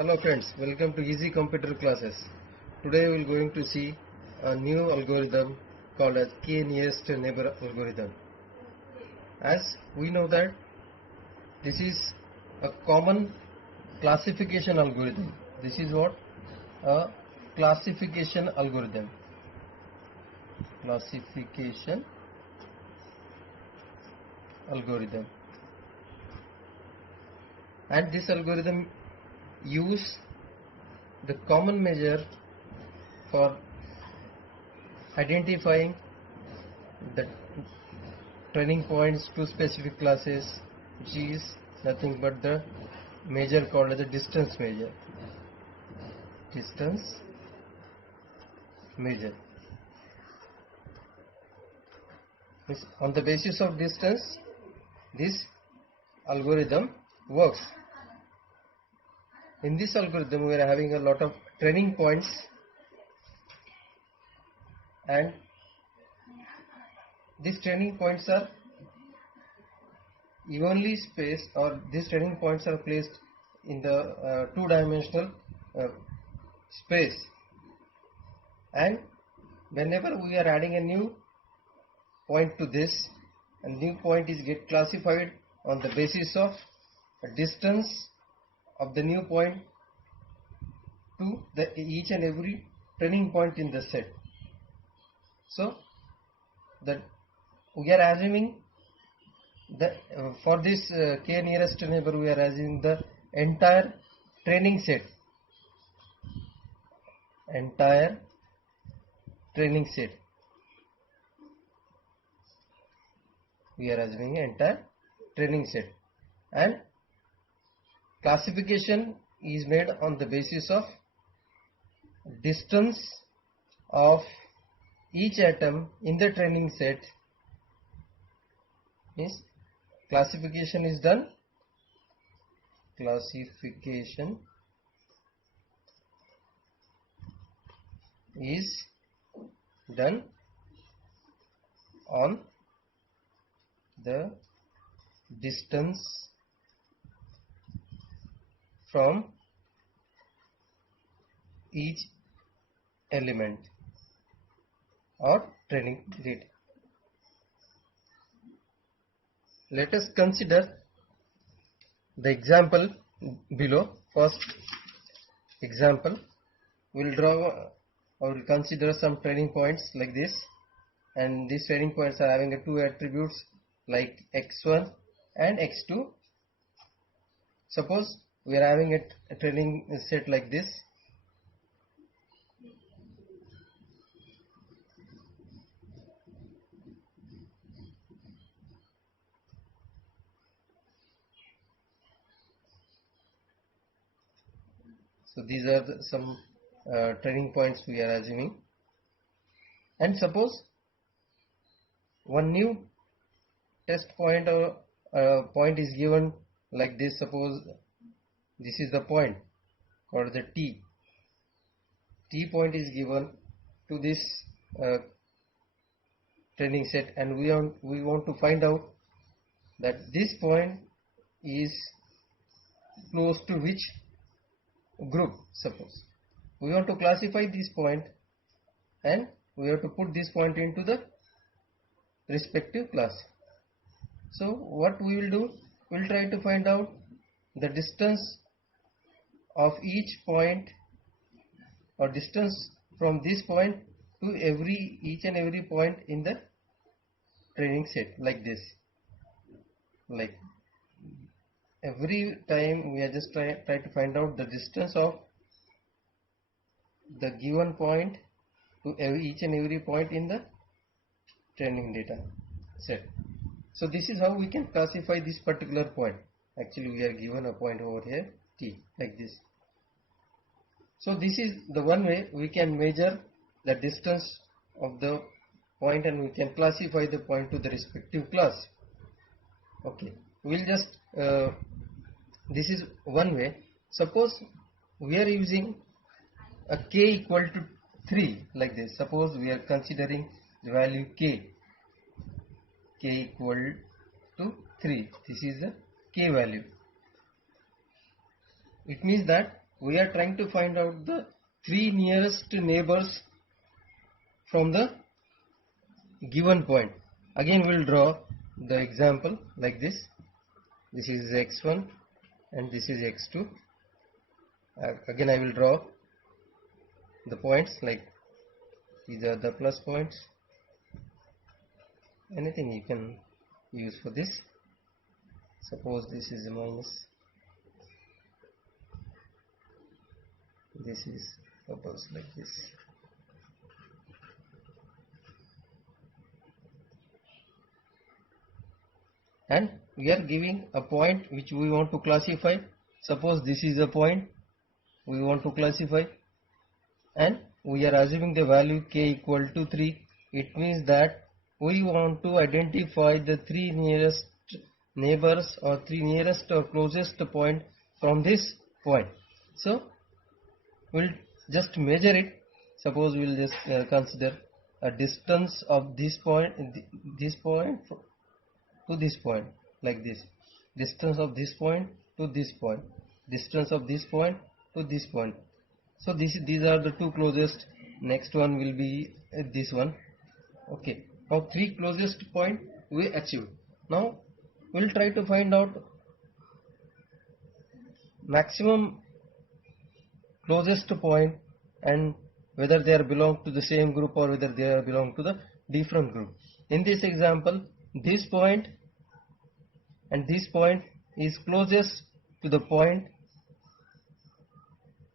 Hello friends, welcome to Easy Computer Classes. Today we are going to see a new algorithm called as K-nearest neighbor algorithm. As we know that this is a common classification algorithm. This is what? A classification algorithm. Classification algorithm. And this algorithm use the common measure for identifying the training points to specific classes, which is nothing but the measure called as the distance measure. Distance measure. On the basis of distance, this algorithm works. In this algorithm, we are having a lot of training points, and these training points are evenly spaced, or these training points are placed in the two-dimensional space. And whenever we are adding a new point to this, a new point is get classified on the basis of a distance of the new point to each and every training point in the set. So that we are assuming that for this K nearest neighbor, we are assuming the entire training set. Entire training set. We are assuming entire training set, and classification is made on the basis of distance of each atom in the training set. Means classification is done. Classification is done on the distance from each element or training data. Let us consider the example below. First example, we will draw or we'll consider some training points like this, and these training points are having two attributes like x1 and x2. Suppose we are having a training set like this. So these are some training points we are assuming, and suppose one new test point or point is given like this. Suppose this is the point called the T point is given to this training set, and we want to find out that this point is close to which group. Suppose we want to classify this point, and we have to put this point into the respective class. So what we will do, we will try to find out the distance of each point, or distance from this point to each and every point in the training set, like this. Like every time we are just try to find out the distance of the given point to each and every point in the training data set. So this is how we can classify this particular point. Actually we are given a point over here, T, like this. So this is the one way we can measure the distance of the point, and we can classify the point to the respective class. Okay, we'll just this is one way. Suppose we are using a k equal to 3 like this. Suppose we are considering the value k equal to 3. This is the k value. It means that we are trying to find out the 3 nearest neighbors from the given point. Again we'll draw the example like this. This is x1 and this is x2. Again I will draw the points, like these are the plus points. Anything you can use for this. Suppose this is a minus, this is suppose like this. And we are giving a point which we want to classify. Suppose this is a point we want to classify, and we are assuming the value k equal to 3. It means that we want to identify the 3 nearest neighbors or 3 nearest or closest point from this point. So we'll just measure it. Suppose we'll just consider a distance of this point to this point, like this. Distance of this point to this point. Distance of this point to this point. So these are the 2 closest. Next one will be this one. Okay. Now 3 closest point we achieved. Now we'll try to find out maximum closest point and whether they are belong to the same group or whether they are belong to the different group. In this example, this point and this point is closest to the point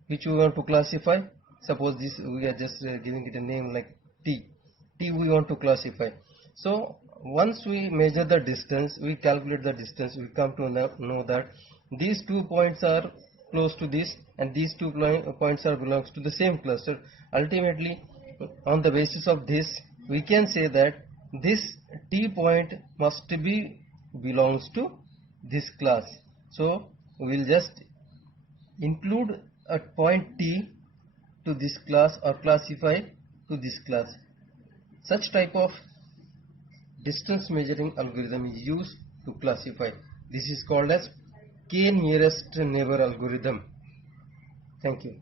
which we want to classify. Suppose this, we are just giving it a name like T. T we want to classify. So once we measure the distance, we calculate the distance, we come to know that these 2 points are close to this and these 2 points are belongs to the same cluster. Ultimately, on the basis of this, we can say that this T point must be belongs to this class. So we will just include a point T to this class or classify to this class. Such type of distance measuring algorithm is used to classify. This is called as k nearest neighbor algorithm. Thank you.